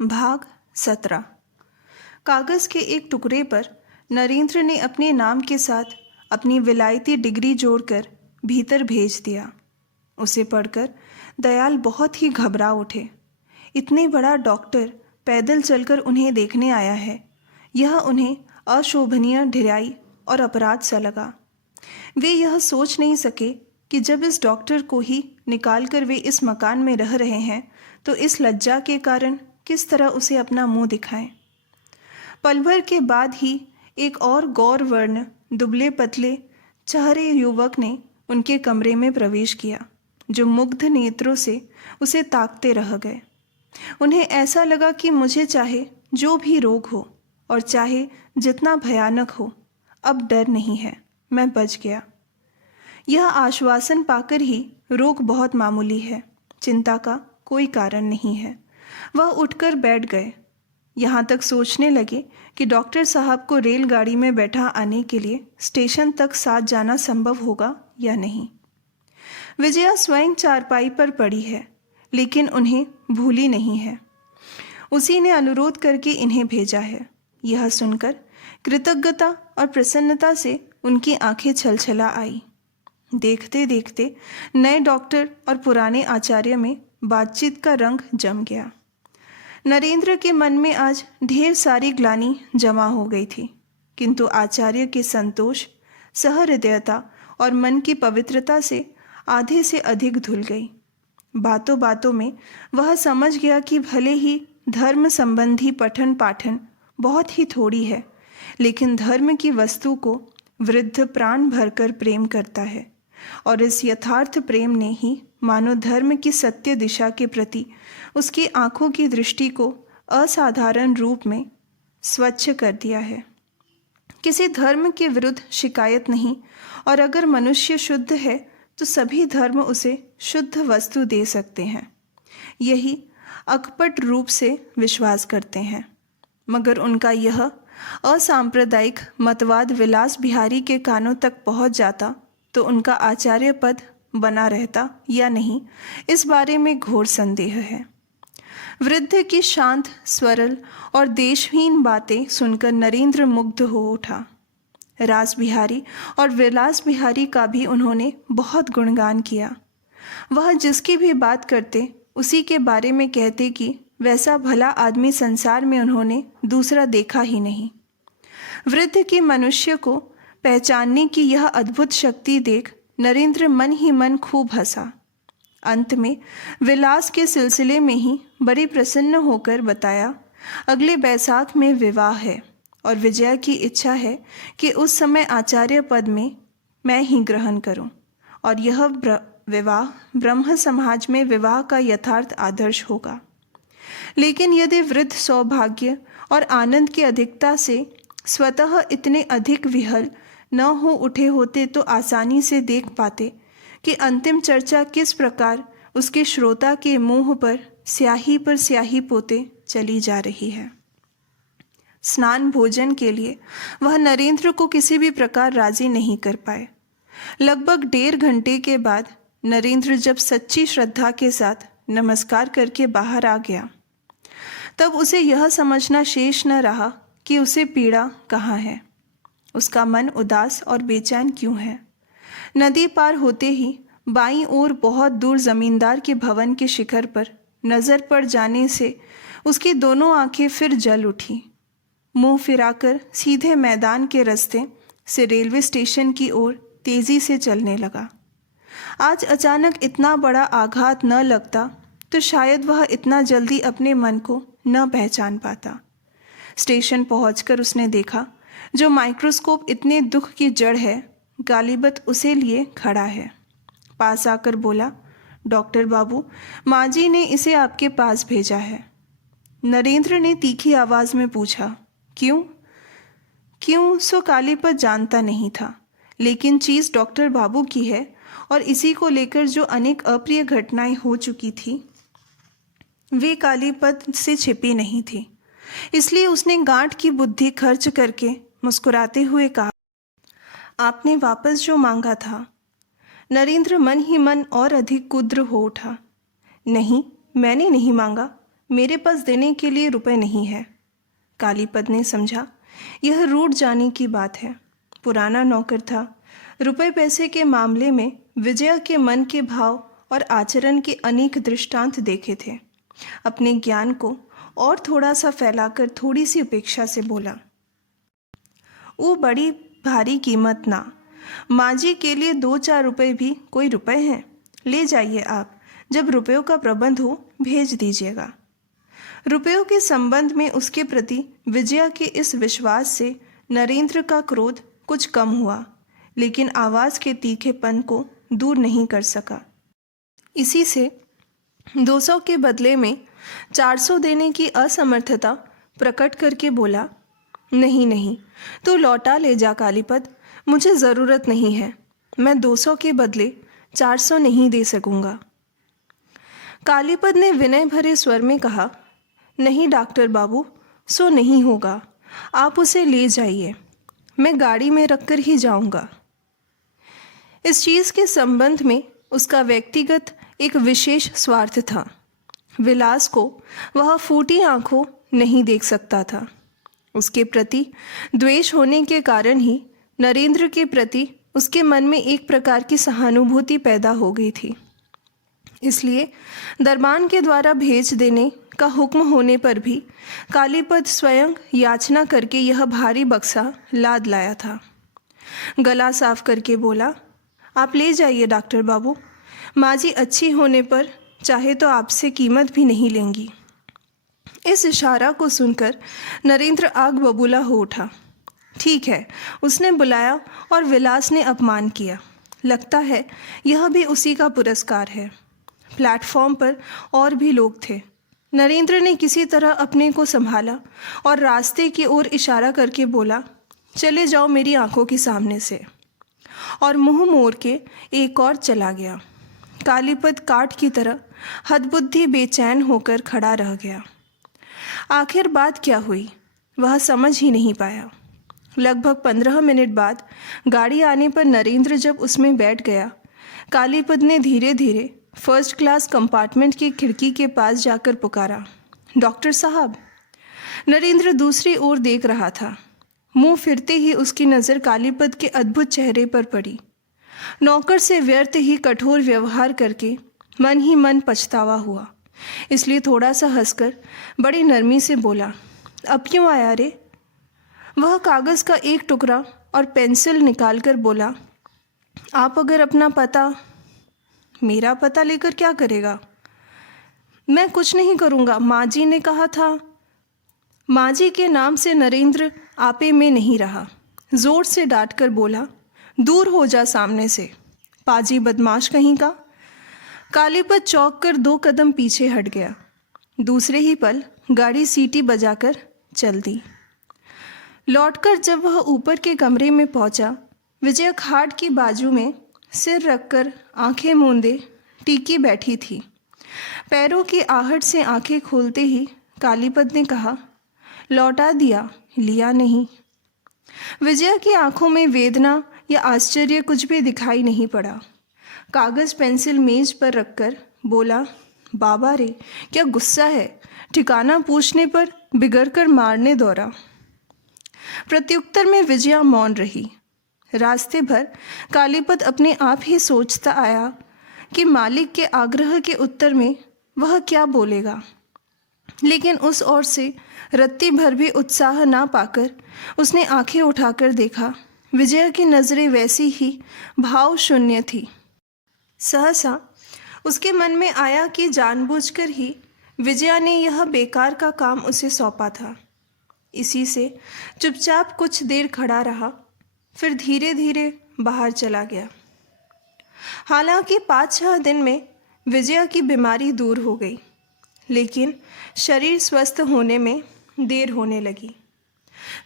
भाग 17। कागज़ के एक टुकड़े पर नरेंद्र ने अपने नाम के साथ अपनी विलायती डिग्री जोड़कर भीतर भेज दिया। उसे पढ़कर दयाल बहुत ही घबरा उठे। इतने बड़ा डॉक्टर पैदल चलकर उन्हें देखने आया है, यह उन्हें अशोभनीय ढिलाई और अपराध सा लगा। वे यह सोच नहीं सके कि जब इस डॉक्टर को ही निकालकर वे इस मकान में रह रहे हैं तो इस लज्जा के कारण किस तरह उसे अपना मुंह दिखाएं। पल भर के बाद ही एक और गौर वर्ण दुबले पतले चेहरे युवक ने उनके कमरे में प्रवेश किया, जो मुग्ध नेत्रों से उसे ताकते रह गए। उन्हें ऐसा लगा कि मुझे चाहे जो भी रोग हो और चाहे जितना भयानक हो, अब डर नहीं है, मैं बच गया। यह आश्वासन पाकर ही रोग बहुत मामूली है, चिंता का कोई कारण नहीं है। वह उठकर बैठ गए। यहाँ तक सोचने लगे कि डॉक्टर साहब को रेलगाड़ी में बैठा आने के लिए स्टेशन तक साथ जाना संभव होगा या नहीं। विजया स्वयं चारपाई पर पड़ी है, लेकिन उन्हें भूली नहीं है। उसी ने अनुरोध करके इन्हें भेजा है। यह सुनकर कृतज्ञता और प्रसन्नता से उनकी आंखें छलछला आई। देखते देखते नए डॉक्टर और पुराने आचार्य में बातचीत का रंग जम गया। नरेंद्र के मन में आज ढेर सारी ग्लानि जमा हो गई थी, किंतु आचार्य के संतोष, सहृदयता और मन की पवित्रता से आधे से अधिक धुल गई। बातों बातों में वह समझ गया कि भले ही धर्म संबंधी पठन पाठन बहुत ही थोड़ी है, लेकिन धर्म की वस्तु को वृद्ध प्राण भरकर प्रेम करता है, और इस यथार्थ प्रेम ने ही मानो धर्म की सत्य दिशा के प्रति उसकी आंखों की दृष्टि को असाधारण रूप में स्वच्छ कर दिया है। किसी धर्म के विरुद्ध शिकायत नहीं, और अगर मनुष्य शुद्ध है तो सभी धर्म उसे शुद्ध वस्तु दे सकते हैं, यही अकपट रूप से विश्वास करते हैं। मगर उनका यह असांप्रदायिक मतवाद विलास बिहारी के कानों तक पहुंच जाता तो उनका आचार्य पद बना रहता या नहीं, इस बारे में घोर संदेह है। वृद्ध की शांत, सरल और देशहीन बातें सुनकर नरेंद्र मुग्ध हो उठा। रास बिहारी और विलास बिहारी का भी उन्होंने बहुत गुणगान किया। वह जिसकी भी बात करते उसी के बारे में कहते कि वैसा भला आदमी संसार में उन्होंने दूसरा देखा ही नहीं। वृद्ध की मनुष्य को पहचानने की यह अद्भुत शक्ति देख नरेंद्र मन ही मन खूब हंसा। अंत में विलास के सिलसिले में ही बड़ी प्रसन्न होकर बताया, अगले बैसाख में विवाह है और विजया की इच्छा है कि उस समय आचार्य पद में मैं ही ग्रहण करूं, और यह विवाह ब्रह्म समाज में विवाह का यथार्थ आदर्श होगा। लेकिन यदि वृद्ध सौभाग्य और आनंद की अधिकता से स्वतः इतने अधिक विहल न हो उठे होते तो आसानी से देख पाते कि अंतिम चर्चा किस प्रकार उसके श्रोता के मुंह पर स्याही पोते चली जा रही है। स्नान भोजन के लिए वह नरेंद्र को किसी भी प्रकार राजी नहीं कर पाए। लगभग 1.5 घंटे के बाद नरेंद्र जब सच्ची श्रद्धा के साथ नमस्कार करके बाहर आ गया, तब उसे यह समझना शेष न रहा कि उसे पीड़ा कहाँ है, उसका मन उदास और बेचैन क्यों है। नदी पार होते ही बाईं ओर बहुत दूर जमींदार के भवन के शिखर पर नज़र पड़ जाने से उसकी दोनों आंखें फिर जल उठी। मुंह फिराकर सीधे मैदान के रास्ते से रेलवे स्टेशन की ओर तेजी से चलने लगा। आज अचानक इतना बड़ा आघात न लगता तो शायद वह इतना जल्दी अपने मन को न पहचान पाता। स्टेशन पहुंचकर उसने देखा, जो माइक्रोस्कोप इतने दुख की जड़ है, गालिबत उसे लिए खड़ा है। पास आकर बोला, डॉक्टर बाबू, माँ जी ने इसे आपके पास भेजा है। नरेंद्र ने तीखी आवाज़ में पूछा, क्यों? क्यों सो कालीपत जानता नहीं था, लेकिन चीज़ डॉक्टर बाबू की है और इसी को लेकर जो अनेक अप्रिय घटनाएं हो चुकी थी वे कालीपत से छिपी नहीं थी। इसलिए उसने गांठ की बुद्धि खर्च करके मुस्कुराते हुए कहा, आपने वापस जो मांगा था। नरेंद्र मन ही मन और अधिक कुद्र हो उठा। नहीं, मैंने नहीं मांगा, मेरे पास देने के लिए रुपए नहीं है। कालीपद ने समझा यह रूठ जाने की बात है। पुराना नौकर था। रुपए पैसे के मामले में विजया के मन के भाव और आचरण के अनेक दृष्टांत देखे थे। अपने ज्ञान को और थोड़ा सा फैलाकर थोड़ी सी उपेक्षा से बोला, वो बड़ी भारी कीमत ना, माँ जी के लिए 2-4 रुपए भी कोई रुपए हैं। ले जाइए आप, जब रुपयों का प्रबंध हो भेज दीजिएगा। रुपयों के संबंध में उसके प्रति विजया के इस विश्वास से नरेंद्र का क्रोध कुछ कम हुआ, लेकिन आवाज़ के तीखेपन को दूर नहीं कर सका। इसी से 200 के बदले में 400 देने की असमर्थता प्रकट करके बोला, नहीं नहीं, तू लौटा ले जा कालीपद, मुझे ज़रूरत नहीं है। मैं 200 के बदले 400 नहीं दे सकूँगा। कालीपद ने विनय भरे स्वर में कहा, नहीं डॉक्टर बाबू, सो नहीं होगा। आप उसे ले जाइए, मैं गाड़ी में रखकर ही जाऊँगा। इस चीज़ के संबंध में उसका व्यक्तिगत एक विशेष स्वार्थ था। विलास को वह फूटी आंखों नहीं देख सकता था। उसके प्रति द्वेष होने के कारण ही नरेंद्र के प्रति उसके मन में एक प्रकार की सहानुभूति पैदा हो गई थी। इसलिए दरबान के द्वारा भेज देने का हुक्म होने पर भी कालीपद स्वयं याचना करके यह भारी बक्सा लाद लाया था। गला साफ करके बोला, आप ले जाइए डॉक्टर बाबू, माँ जी अच्छी होने पर चाहे तो आपसे कीमत भी नहीं लेंगी। इस इशारा को सुनकर नरेंद्र आग बबूला हो उठा। ठीक है, उसने बुलाया और विलास ने अपमान किया। लगता है यह भी उसी का पुरस्कार है। प्लेटफॉर्म पर और भी लोग थे। नरेंद्र ने किसी तरह अपने को संभाला और रास्ते की ओर इशारा करके बोला, चले जाओ मेरी आंखों के सामने से, और मुंह मोड़ के एक और चला गया। कालीपद काठ की तरह हदबुद्धि बेचैन होकर खड़ा रह गया। आखिर बात क्या हुई वह समझ ही नहीं पाया। लगभग 15 मिनट बाद गाड़ी आने पर नरेंद्र जब उसमें बैठ गया, कालीपद ने धीरे धीरे फर्स्ट क्लास कंपार्टमेंट की खिड़की के पास जाकर पुकारा, डॉक्टर साहब। नरेंद्र दूसरी ओर देख रहा था। मुंह फिरते ही उसकी नज़र कालीपद के अद्भुत चेहरे पर पड़ी। नौकर से व्यर्थ ही कठोर व्यवहार करके मन ही मन पछतावा हुआ, इसलिए थोड़ा सा हंसकर बड़ी नरमी से बोला, अब क्यों आया रे? वह कागज़ का एक टुकड़ा और पेंसिल निकालकर बोला, आप अगर अपना पता। मेरा पता लेकर क्या करेगा? मैं कुछ नहीं करूँगा, माँ जी ने कहा था। माँ जी के नाम से नरेंद्र आपे में नहीं रहा। ज़ोर से डांट कर बोला, दूर हो जा सामने से, पाजी बदमाश कहीं का। कालीपद चौंक कर 2 कदम पीछे हट गया। दूसरे ही पल गाड़ी सीटी बजाकर चल दी। लौटकर जब वह ऊपर के कमरे में पहुंचा, विजया खाट की बाजू में सिर रखकर आंखें मूंदे टीकी बैठी थी। पैरों की आहट से आंखें खोलते ही कालीपद ने कहा, लौटा दिया, लिया नहीं। विजया की आंखों में वेदना या आश्चर्य कुछ भी दिखाई नहीं पड़ा। कागज़ पेंसिल मेज पर रखकर बोला, बाबा रे क्या गुस्सा है, ठिकाना पूछने पर बिगड़ कर मारने दौड़ा। प्रत्युत्तर में विजया मौन रही। रास्ते भर कालीपद अपने आप ही सोचता आया कि मालिक के आग्रह के उत्तर में वह क्या बोलेगा, लेकिन उस ओर से रत्ती भर भी उत्साह ना पाकर उसने आंखें उठाकर देखा। विजया की नज़रें वैसी ही भाव शून्य थी। सहसा उसके मन में आया कि जानबूझकर ही विजया ने यह बेकार का काम उसे सौंपा था। इसी से चुपचाप कुछ देर खड़ा रहा, फिर धीरे धीरे बाहर चला गया। हालांकि 5-6 दिन में विजया की बीमारी दूर हो गई, लेकिन शरीर स्वस्थ होने में देर होने लगी।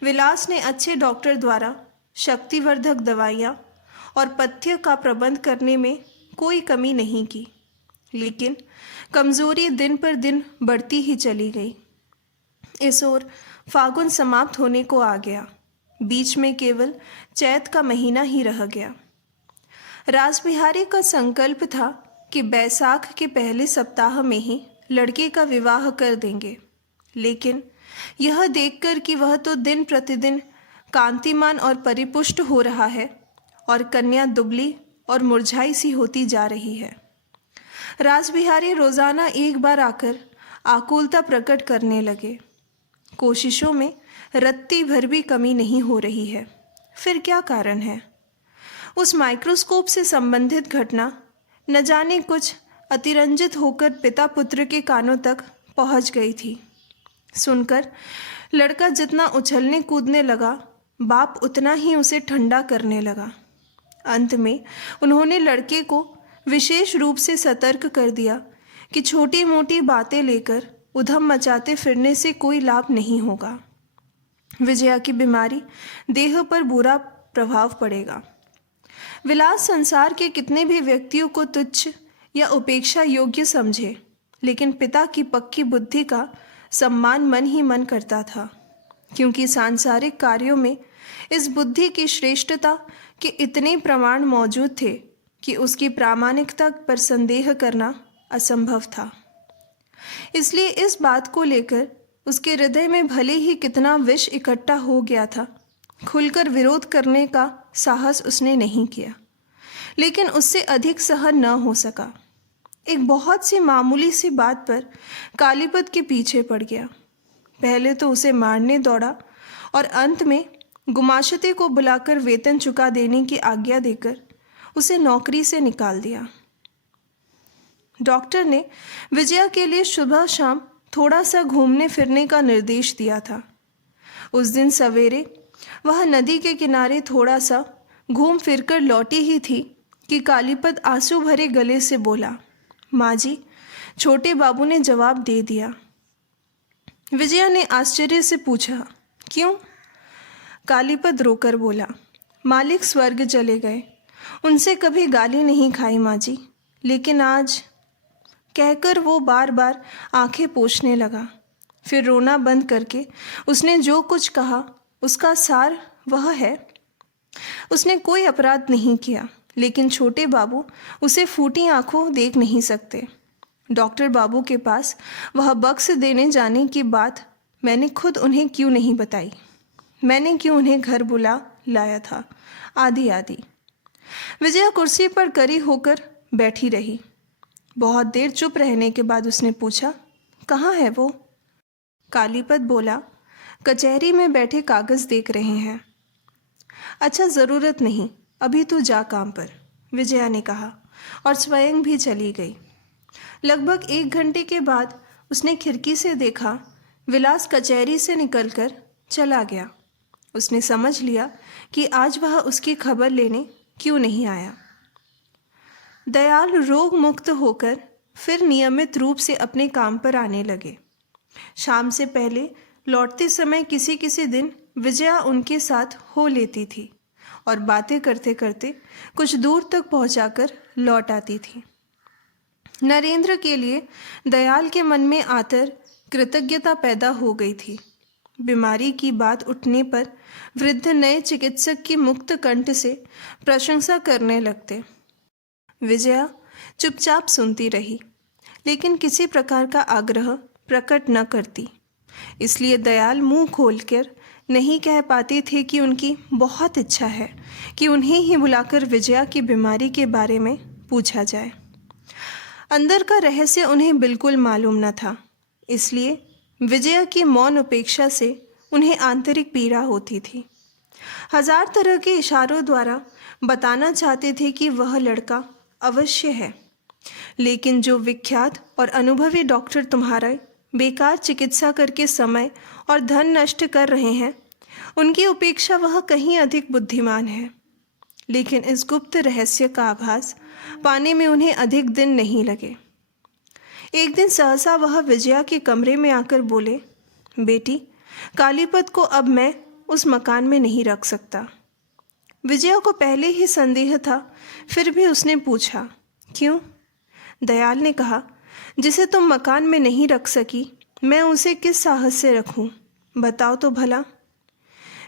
विलास ने अच्छे डॉक्टर द्वारा शक्तिवर्धक दवाइयाँ और पथ्य का प्रबंध करने में कोई कमी नहीं की, लेकिन कमज़ोरी दिन पर दिन बढ़ती ही चली गई। इस ओर फागुन समाप्त होने को आ गया। बीच में केवल चैत का महीना ही रह गया। रासबिहारी का संकल्प था कि बैसाख के पहले सप्ताह में ही लड़के का विवाह कर देंगे। लेकिन यह देखकर कि वह तो दिन प्रतिदिन कांतिमान और परिपुष्ट हो रहा है और कन्या दुबली और मुरझाई सी होती जा रही है, रासबिहारी रोजाना एक बार आकर आकुलता प्रकट करने लगे। कोशिशों में रत्ती भर भी कमी नहीं हो रही है। फिर क्या कारण है? उस माइक्रोस्कोप से संबंधित घटना न जाने कुछ अतिरंजित होकर पिता पुत्र के कानों तक पहुंच गई थी। सुनकर लड़का जितना उछलने कूदने लगा, बाप उतना ही उसे ठंडा करने लगा। अंत में उन्होंने लड़के को विशेष रूप से सतर्क कर दिया कि छोटी मोटी बातें लेकर उधम मचाते फिरने से कोई लाभ नहीं होगा। विजया की बीमारी देह पर बुरा प्रभाव पड़ेगा। विलास संसार के कितने भी व्यक्तियों को तुच्छ या उपेक्षा योग्य समझे, लेकिन पिता की पक्की बुद्धि का सम्मान मन ही मन करता था, क्योंकि सांसारिक कार्यों में इस बुद्धि की श्रेष्ठता के इतने प्रमाण मौजूद थे कि उसकी प्रामाणिकता पर संदेह करना असंभव था। इसलिए इस बात को लेकर उसके हृदय में भले ही कितना विष इकट्ठा हो गया था, खुलकर विरोध करने का साहस उसने नहीं किया, लेकिन उससे अधिक सहन न हो सका। एक बहुत सी मामूली सी बात पर कालीपद के पीछे पड़ गया। पहले तो उसे मारने दौड़ा और अंत में गुमाशते को बुलाकर वेतन चुका देने की आज्ञा देकर उसे नौकरी से निकाल दिया। डॉक्टर ने विजया के लिए सुबह शाम थोड़ा सा घूमने फिरने का निर्देश दिया था। उस दिन सवेरे वह नदी के किनारे थोड़ा सा घूम फिरकर लौटी ही थी कि कालीपद आंसू भरे गले से बोला, माँ जी, छोटे बाबू ने जवाब दे दिया। विजया ने आश्चर्य से पूछा, क्यों? कालीपद रोकर बोला, मालिक स्वर्ग चले गए, उनसे कभी गाली नहीं खाई माँ जी, लेकिन आज। कहकर वो बार बार आंखें पोंछने लगा। फिर रोना बंद करके उसने जो कुछ कहा उसका सार वह है, उसने कोई अपराध नहीं किया, लेकिन छोटे बाबू उसे फूटी आंखों देख नहीं सकते। डॉक्टर बाबू के पास वह बक्स देने जाने की बात मैंने खुद उन्हें क्यों नहीं बताई, मैंने क्यों उन्हें घर बुला लाया था, आदि आदि। विजया कुर्सी पर करी होकर बैठी रही। बहुत देर चुप रहने के बाद उसने पूछा, कहाँ है वो? कालीपद बोला, कचहरी में बैठे कागज़ देख रहे हैं। अच्छा, ज़रूरत नहीं, अभी तू जा काम पर, विजया ने कहा और स्वयं भी चली गई। लगभग 1 घंटे के बाद उसने खिड़की से देखा, विलास कचहरी से निकलकर चला गया। उसने समझ लिया कि आज वह उसकी खबर लेने क्यों नहीं आया। दयाल रोग मुक्त होकर फिर नियमित रूप से अपने काम पर आने लगे। शाम से पहले लौटते समय किसी किसी दिन विजया उनके साथ हो लेती थी और बातें करते करते कुछ दूर तक पहुंचाकर लौट आती थी। नरेंद्र के लिए दयाल के मन में आतर कृतज्ञता पैदा हो गई थी। बीमारी की बात उठने पर वृद्ध नए चिकित्सक की मुक्त कंठ से प्रशंसा करने लगते। विजया चुपचाप सुनती रही, लेकिन किसी प्रकार का आग्रह प्रकट न करती। इसलिए दयाल मुंह खोलकर नहीं कह पाते थे कि उनकी बहुत इच्छा है कि उन्हें ही बुलाकर विजया की बीमारी के बारे में पूछा जाए। अंदर का रहस्य उन्हें बिल्कुल मालूम न था, इसलिए विजया की मौन उपेक्षा से उन्हें आंतरिक पीड़ा होती थी। 1000 तरह के इशारों द्वारा बताना चाहते थे कि वह लड़का अवश्य है, लेकिन जो विख्यात और अनुभवी डॉक्टर तुम्हारा बेकार चिकित्सा करके समय और धन नष्ट कर रहे हैं, उनकी उपेक्षा वह कहीं अधिक बुद्धिमान है। लेकिन इस गुप्त रहस्य का आभास पाने में उन्हें अधिक दिन नहीं लगे। एक दिन सहसा वह विजया के कमरे में आकर बोले, बेटी, कालीपद को अब मैं उस मकान में नहीं रख सकता। विजया को पहले ही संदेह था, फिर भी उसने पूछा, क्यों? दयाल ने कहा, जिसे तुम मकान में नहीं रख सकी, मैं उसे किस साहस से रखूं? बताओ तो भला।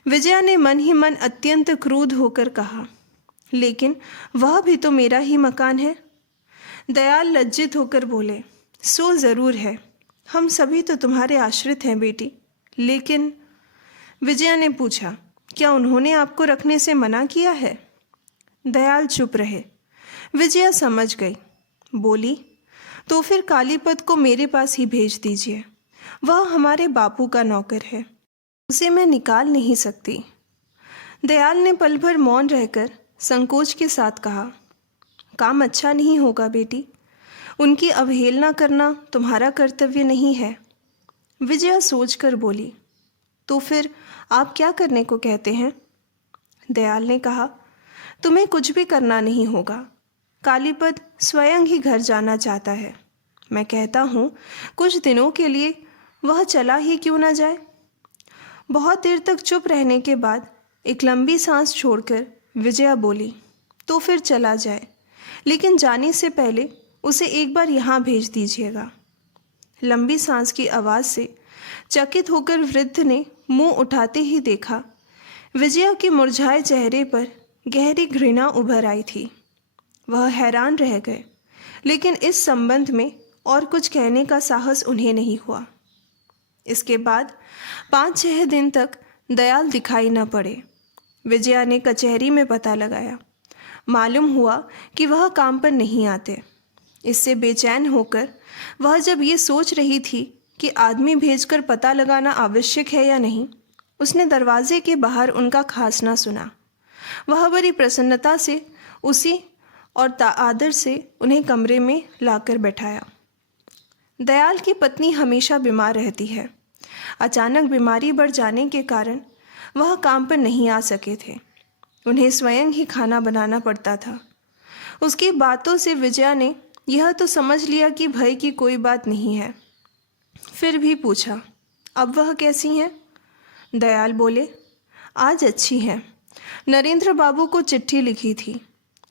विजया ने मन ही मन अत्यंत क्रुद्ध होकर कहा, लेकिन वह भी तो मेरा ही मकान है। दयाल लज्जित होकर बोले, सो ज़रूर है, हम सभी तो तुम्हारे आश्रित हैं बेटी। लेकिन विजया ने पूछा, क्या उन्होंने आपको रखने से मना किया है? दयाल चुप रहे। विजया समझ गई, बोली, तो फिर कालीपद को मेरे पास ही भेज दीजिए। वह हमारे बापू का नौकर है, उसे मैं निकाल नहीं सकती। दयाल ने पल भर मौन रहकर संकोच के साथ कहा, काम अच्छा नहीं होगा बेटी, उनकी अवहेलना करना तुम्हारा कर्तव्य नहीं है। विजया सोचकर बोली, तो फिर आप क्या करने को कहते हैं? दयाल ने कहा, तुम्हें कुछ भी करना नहीं होगा। कालीपद स्वयं ही घर जाना चाहता है। मैं कहता हूँ कुछ दिनों के लिए वह चला ही क्यों ना जाए। बहुत देर तक चुप रहने के बाद एक लंबी सांस छोड़कर विजया बोली, तो फिर चला जाए, लेकिन जाने से पहले उसे एक बार यहाँ भेज दीजिएगा। लंबी सांस की आवाज़ से चकित होकर वृद्ध ने मुंह उठाते ही देखा, विजया के मुरझाए चेहरे पर गहरी घृणा उभर आई थी। वह हैरान रह गए, लेकिन इस संबंध में और कुछ कहने का साहस उन्हें नहीं हुआ। इसके बाद 5-6 दिन तक दयाल दिखाई न पड़े। विजया ने कचहरी में पता लगाया, मालूम हुआ कि वह काम पर नहीं आते। इससे बेचैन होकर वह जब ये सोच रही थी कि आदमी भेजकर पता लगाना आवश्यक है या नहीं, उसने दरवाजे के बाहर उनका खांसना सुना। वह बड़ी प्रसन्नता से उसी और आदर से उन्हें कमरे में लाकर बैठाया। दयाल की पत्नी हमेशा बीमार रहती है। अचानक बीमारी बढ़ जाने के कारण वह काम पर नहीं आ सके थे। उन्हें स्वयं ही खाना बनाना पड़ता था। उसकी बातों से विजया ने यह तो समझ लिया कि भय की कोई बात नहीं है। फिर भी पूछा, अब वह कैसी हैं? दयाल बोले, आज अच्छी हैं। नरेंद्र बाबू को चिट्ठी लिखी थी,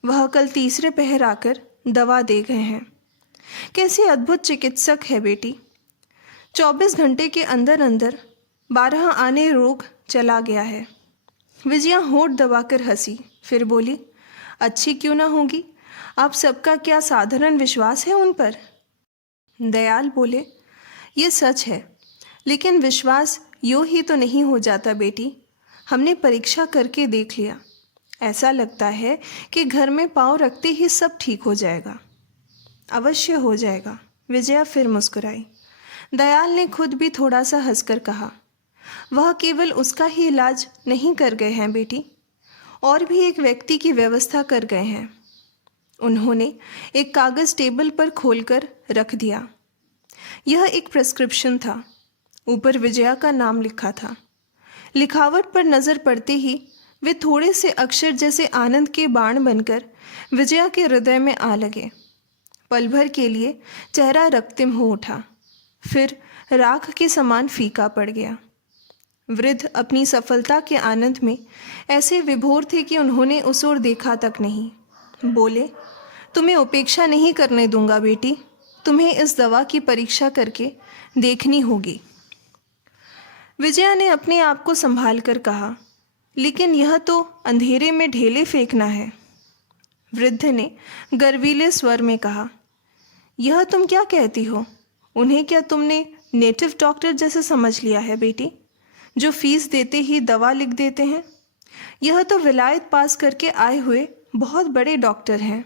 वह कल तीसरे पहर आकर दवा दे गए हैं। कैसे अद्भुत चिकित्सक है बेटी। 24 घंटे के अंदर अंदर 12 आने रोग चला गया है। विजया होंठ दबाकर हंसी, फिर बोली, अच्छी क्यों ना होगी, आप सबका क्या साधारण विश्वास है उन पर? दयाल बोले, ये सच है, लेकिन विश्वास यूँ ही तो नहीं हो जाता बेटी। हमने परीक्षा करके देख लिया, ऐसा लगता है कि घर में पाँव रखते ही सब ठीक हो जाएगा। अवश्य हो जाएगा। विजया फिर मुस्कुराई। दयाल ने खुद भी थोड़ा सा हंसकर कहा, वह केवल उसका ही इलाज नहीं कर गए हैं बेटी, और भी एक व्यक्ति की व्यवस्था कर गए हैं। उन्होंने एक कागज़ टेबल पर खोलकर रख दिया। यह एक प्रिस्क्रिप्शन था। ऊपर विजया का नाम लिखा था। लिखावट पर नज़र पड़ते ही वे थोड़े से अक्षर जैसे आनंद के बाण बनकर विजया के हृदय में आ लगे। पल भर के लिए चेहरा रक्तिम हो उठा, फिर राख के समान फीका पड़ गया। वृद्ध अपनी सफलता के आनंद में ऐसे विभोर थे कि उन्होंने उस ओर देखा तक नहीं। बोले, तुम्हें उपेक्षा नहीं करने दूंगा बेटी, तुम्हें इस दवा की परीक्षा करके देखनी होगी। विजया ने अपने आप को संभाल कर कहा, लेकिन यह तो अंधेरे में ढेले फेंकना है। वृद्ध ने गर्वीले स्वर में कहा, यह तुम क्या कहती हो? उन्हें क्या तुमने नेटिव डॉक्टर जैसे समझ लिया है बेटी, जो फीस देते ही दवा लिख देते हैं? यह तो विलायत पास करके आए हुए बहुत बड़े डॉक्टर हैं।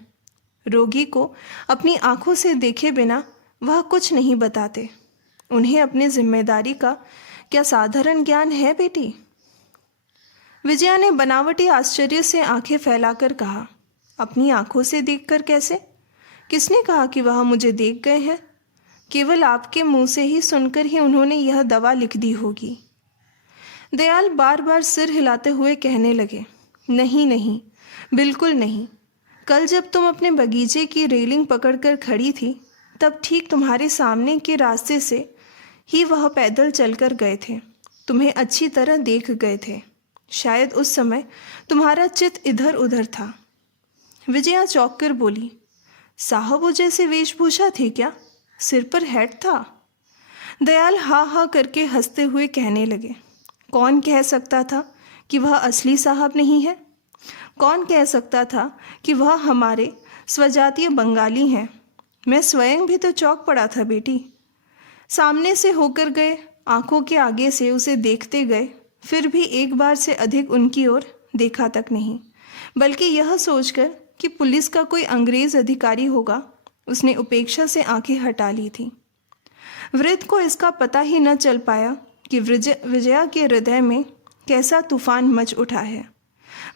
रोगी को अपनी आंखों से देखे बिना वह कुछ नहीं बताते। उन्हें अपनी जिम्मेदारी का क्या साधारण ज्ञान है बेटी? विजया ने बनावटी आश्चर्य से आंखें फैलाकर कहा, अपनी आंखों से देखकर कैसे? किसने कहा कि वह मुझे देख गए हैं? केवल आपके मुंह से ही सुनकर ही उन्होंने यह दवा लिख दी होगी। दयाल बार बार सिर हिलाते हुए कहने लगे, नहीं नहीं, बिल्कुल नहीं। कल जब तुम अपने बगीचे की रेलिंग पकड़कर खड़ी थी, तब ठीक तुम्हारे सामने के रास्ते से ही वह पैदल चलकर गए थे। तुम्हें अच्छी तरह देख गए थे। शायद उस समय तुम्हारा चित्त इधर उधर था। विजया चौंक कर बोली, साहबों जैसे वेशभूषा थी क्या? सिर पर हैट था? दयाल हा हा करके हंसते हुए कहने लगे, कौन कह सकता था कि वह असली साहब नहीं है? कौन कह सकता था कि वह हमारे स्वजातीय बंगाली हैं? मैं स्वयं भी तो चौंक पड़ा था बेटी। सामने से होकर गए, आंखों के आगे से उसे देखते गए, फिर भी एक बार से अधिक उनकी ओर देखा तक नहीं, बल्कि यह सोचकर कि पुलिस का कोई अंग्रेज अधिकारी होगा, उसने उपेक्षा से आंखें हटा ली थी। वृद्ध को इसका पता ही न चल पाया कि विजया के हृदय में कैसा तूफान मच उठा है।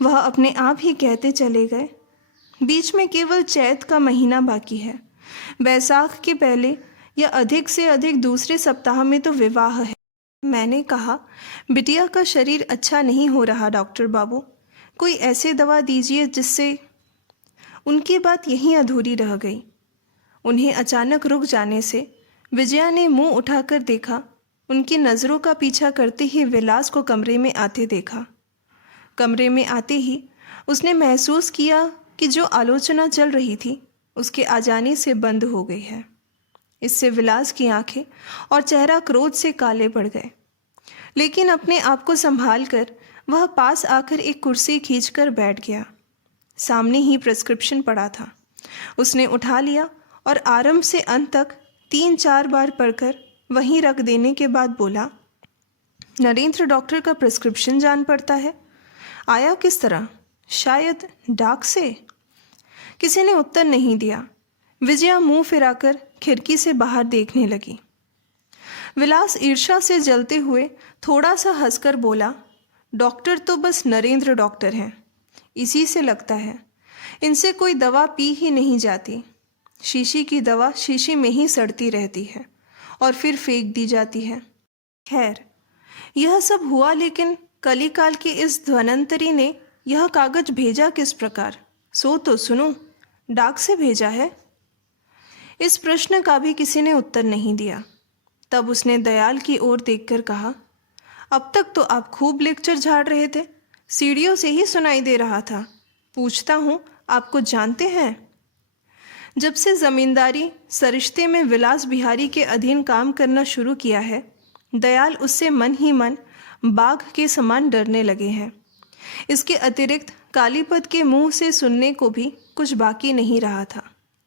वह अपने आप ही कहते चले गए, बीच में केवल चैत का महीना बाकी है। बैसाख के पहले या अधिक से अधिक दूसरे सप्ताह में तो विवाह है। मैंने कहा, बिटिया का शरीर अच्छा नहीं हो रहा डॉक्टर बाबू, कोई ऐसी दवा दीजिए जिससे। उनकी बात यहीं अधूरी रह गई। उन्हें अचानक रुक जाने से विजया ने मुंह उठाकर देखा। उनकी नज़रों का पीछा करते ही विलास को कमरे में आते देखा। कमरे में आते ही उसने महसूस किया कि जो आलोचना चल रही थी उसके आ जाने से बंद हो गई है। इससे विलास की आंखें और चेहरा क्रोध से काले पड़ गए, लेकिन अपने आप को संभाल कर वह पास आकर एक कुर्सी खींचकर बैठ गया। सामने ही प्रिस्क्रिप्शन पड़ा था। उसने उठा लिया और आरंभ से अंत तक 3-4 बार पढ़कर वहीं रख देने के बाद बोला, नरेंद्र डॉक्टर का प्रिस्क्रिप्शन जान पड़ता है। आया किस तरह? शायद डाक से। किसी ने उत्तर नहीं दिया। विजया मुंह फिराकर खिड़की से बाहर देखने लगी। विलास ईर्ष्या से जलते हुए थोड़ा सा हंसकर बोला, डॉक्टर तो बस नरेंद्र डॉक्टर हैं, इसी से लगता है। इनसे कोई दवा पी ही नहीं जाती। शीशी की दवा शीशी में ही सड़ती रहती है और फिर फेंक दी जाती है। खैर, यह सब हुआ, लेकिन कलिकाल की इस धन्वंतरी ने यह कागज भेजा किस प्रकार, सो तो सुनो। डाक से भेजा है? इस प्रश्न का भी किसी ने उत्तर नहीं दिया। तब उसने दयाल की ओर देखकर कहा, अब तक तो आप खूब लेक्चर झाड़ रहे थे, सीढ़ियों से ही सुनाई दे रहा था। पूछता हूँ, आपको जानते हैं? जब से जमींदारी सरिश्ते में विलास बिहारी के अधीन काम करना शुरू किया है, दयाल उससे मन ही मन बाघ के समान डरने लगे हैं। इसके अतिरिक्त कालीपद के मुंह से सुनने को भी कुछ बाकी नहीं रहा था।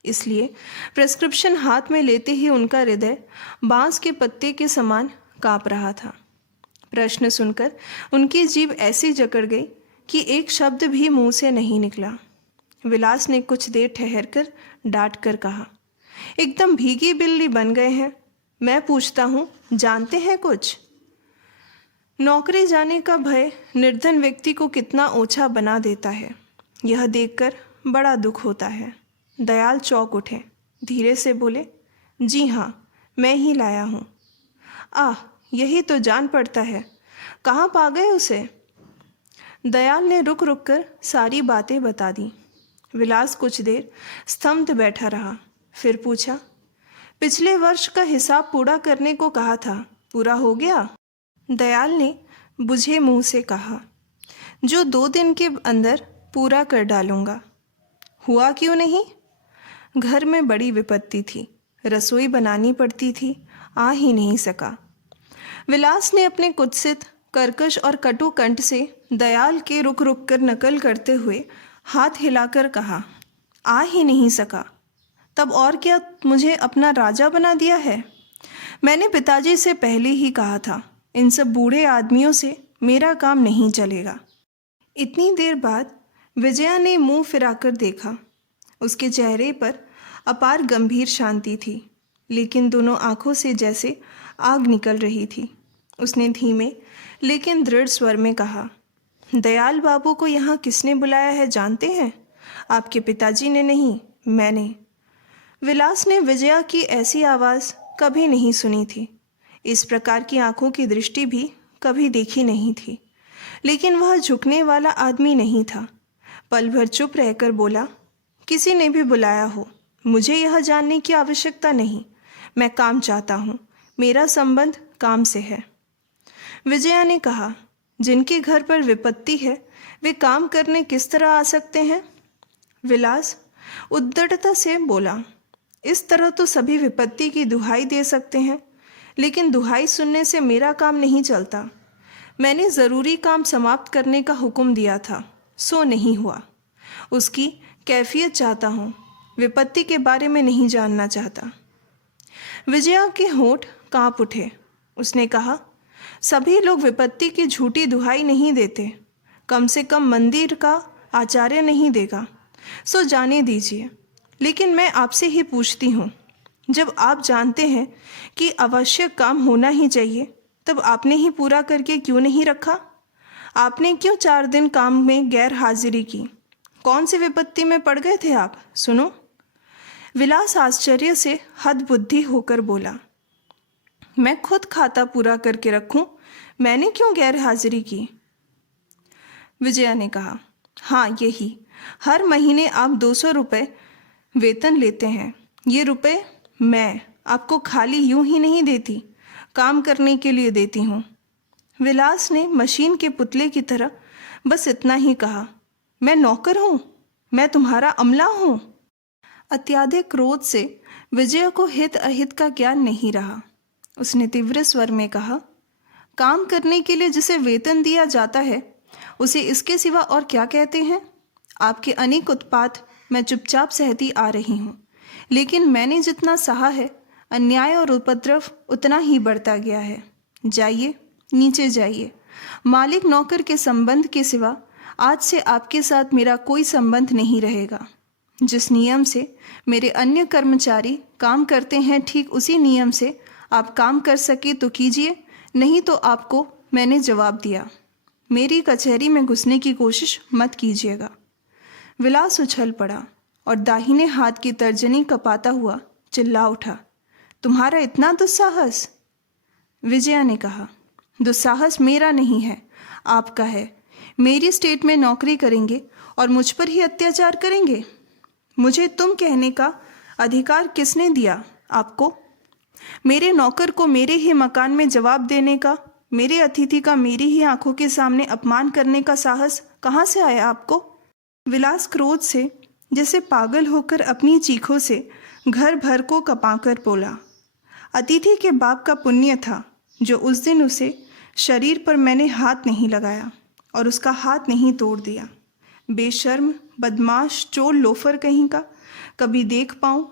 इसलिए प्रिस्क्रिप्शन हाथ में लेते ही उनका हृदय बांस के पत्ते के समान काँप रहा था। प्रश्न सुनकर उनकी जीभ ऐसी जकड़ गई कि एक शब्द भी मुंह से नहीं निकला। विलास ने कुछ देर ठहरकर डांट कर कहा, एकदम भीगी बिल्ली बन गए हैं। मैं पूछता हूँ, जानते हैं कुछ? नौकरी जाने का भय निर्धन व्यक्ति को कितना ओछा बना देता है, यह देखकर बड़ा दुख होता है। दयाल चौंक उठे, धीरे से बोले, जी हाँ, मैं ही लाया हूँ। आह, यही तो जान पड़ता है। कहाँ पा गए उसे? दयाल ने रुक रुक कर सारी बातें बता दी। विलास कुछ देर स्तब्ध बैठा रहा, फिर पूछा, पिछले वर्ष का हिसाब पूरा करने को कहा था, पूरा हो गया? दयाल ने बुझे मुंह से कहा, जो 2 दिन के अंदर पूरा कर डालूंगा। हुआ क्यों नहीं? घर में बड़ी विपत्ति थी, रसोई बनानी पड़ती थी, आ ही नहीं सका। विलास ने अपने कुत्सित, कर्कश और कटु कंठ से दयाल के रुक रुक कर नकल करते हुए हाथ हिलाकर कहा, आ ही नहीं सका? तब और क्या मुझे अपना राजा बना दिया है? मैंने पिताजी से पहले ही कहा था, इन सब बूढ़े आदमियों से मेरा काम नहीं चलेगा। इतनी देर बाद विजया ने मुंह फिराकर देखा। उसके चेहरे पर अपार गंभीर शांति थी, लेकिन दोनों आंखों से जैसे आग निकल रही थी। उसने धीमे लेकिन दृढ़ स्वर में कहा, दयाल बाबू को यहाँ किसने बुलाया है जानते हैं? आपके पिताजी ने नहीं, मैंने। विलास ने विजया की ऐसी आवाज़ कभी नहीं सुनी थी, इस प्रकार की आंखों की दृष्टि भी कभी देखी नहीं थी। लेकिन वह झुकने वाला आदमी नहीं था। पल भर चुप रहकर बोला, किसी ने भी बुलाया हो, मुझे यह जानने की आवश्यकता नहीं। मैं काम चाहता हूँ, मेरा संबंध काम से है। विजया ने कहा, जिनके घर पर विपत्ति है वे काम करने किस तरह आ सकते हैं? विलास उद्दटता से बोला, इस तरह तो सभी विपत्ति की दुहाई दे सकते हैं, लेकिन दुहाई सुनने से मेरा काम नहीं चलता। मैंने ज़रूरी काम समाप्त करने का हुक्म दिया था, सो नहीं हुआ। उसकी कैफियत चाहता हूँ। विपत्ति के बारे में नहीं जानना चाहता। विजया के होंठ कांप उठे। उसने कहा, सभी लोग विपत्ति की झूठी दुहाई नहीं देते, कम से कम मंदिर का आचार्य नहीं देगा, सो जाने दीजिए। लेकिन मैं आपसे ही पूछती हूँ, जब आप जानते हैं कि आवश्यक काम होना ही चाहिए, तब आपने ही पूरा करके क्यों नहीं रखा? आपने क्यों 4 दिन काम में गैर हाजिरी की? कौन सी विपत्ति में पड़ गए थे आप? सुनो। विलास आश्चर्य से हद बुद्धि होकर बोला, मैं खुद खाता पूरा करके रखूं, मैंने क्यों गैर हाजिरी की? विजया ने कहा, हाँ यही, हर महीने आप 200 रुपये वेतन लेते हैं। ये रुपए मैं आपको खाली यूं ही नहीं देती, काम करने के लिए देती हूँ। विलास ने मशीन के पुतले की तरह बस इतना ही कहा, मैं नौकर हूँ, मैं तुम्हारा अमला हूँ। अत्याधिक क्रोध से विजया को हित अहित का ज्ञान नहीं रहा। उसने तीव्र स्वर में कहा, काम करने के लिए जिसे वेतन दिया जाता है उसे इसके सिवा और क्या कहते हैं? आपके अनेक उत्पात मैं चुपचाप सहती आ रही हूँ, लेकिन मैंने जितना सहा है, अन्याय और उपद्रव उतना ही बढ़ता गया है। जाइए, नीचे जाइए। मालिक नौकर के संबंध के सिवा आज से आपके साथ मेरा कोई संबंध नहीं रहेगा। जिस नियम से मेरे अन्य कर्मचारी काम करते हैं, ठीक उसी नियम से आप काम कर सके तो कीजिए, नहीं तो आपको मैंने जवाब दिया। मेरी कचहरी में घुसने की कोशिश मत कीजिएगा। विलास उछल पड़ा और दाहिने हाथ की तर्जनी कपाता हुआ चिल्ला उठा, तुम्हारा इतना दुस्साहस? विजया ने कहा, दुस्साहस मेरा नहीं है, आपका है। मेरी स्टेट में नौकरी करेंगे और मुझ पर ही अत्याचार करेंगे? मुझे तुम कहने का अधिकार किसने दिया आपको? मेरे नौकर को मेरे ही मकान में जवाब देने का, मेरे अतिथि का मेरी ही आंखों के सामने अपमान करने का साहस कहाँ से आया आपको? विलास क्रोध से जैसे पागल होकर अपनी चीखों से घर भर को कपाकर बोला, अतिथि के बाप का पुण्य था जो उस दिन उसे शरीर पर मैंने हाथ नहीं लगाया और उसका हाथ नहीं तोड़ दिया। बेशर्म, बदमाश, चोर, लोफर कहीं का, कभी देख पाऊं?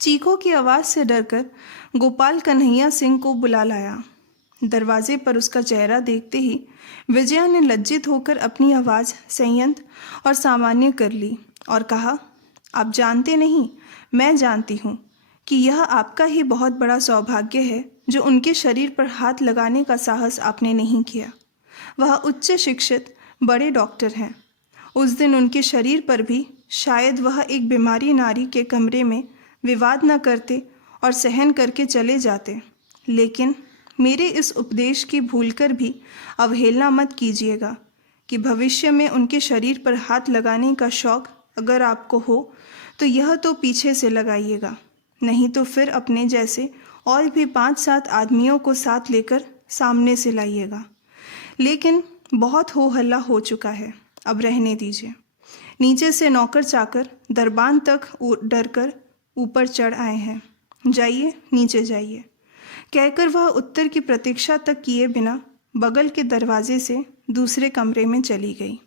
चीखों की आवाज़ से डरकर गोपाल कन्हैया सिंह को बुला लाया। दरवाजे पर उसका चेहरा देखते ही विजया ने लज्जित होकर अपनी आवाज़ संयत और सामान्य कर ली और कहा, आप जानते नहीं, मैं जानती हूँ कि यह आपका ही बहुत बड़ा सौभाग्य है जो उनके शरीर पर हाथ लगाने का साहस आपने नहीं किया। वह उच्च शिक्षित बड़े डॉक्टर हैं। उस दिन उनके शरीर पर भी शायद वह एक बीमारी नारी के कमरे में विवाद न करते और सहन करके चले जाते, लेकिन मेरे इस उपदेश की भूलकर भी अवहेलना मत कीजिएगा कि भविष्य में उनके शरीर पर हाथ लगाने का शौक़ अगर आपको हो तो यह तो पीछे से लगाइएगा, नहीं तो फिर अपने जैसे और भी 5-7 आदमियों को साथ लेकर सामने से लाइएगा। लेकिन बहुत हो हल्ला हो चुका है, अब रहने दीजिए। नीचे से नौकर चाकर दरबान तक डरकर ऊपर चढ़ आए हैं। जाइए, नीचे जाइए, कहकर वह उत्तर की प्रतीक्षा तक किए बिना बगल के दरवाजे से दूसरे कमरे में चली गई।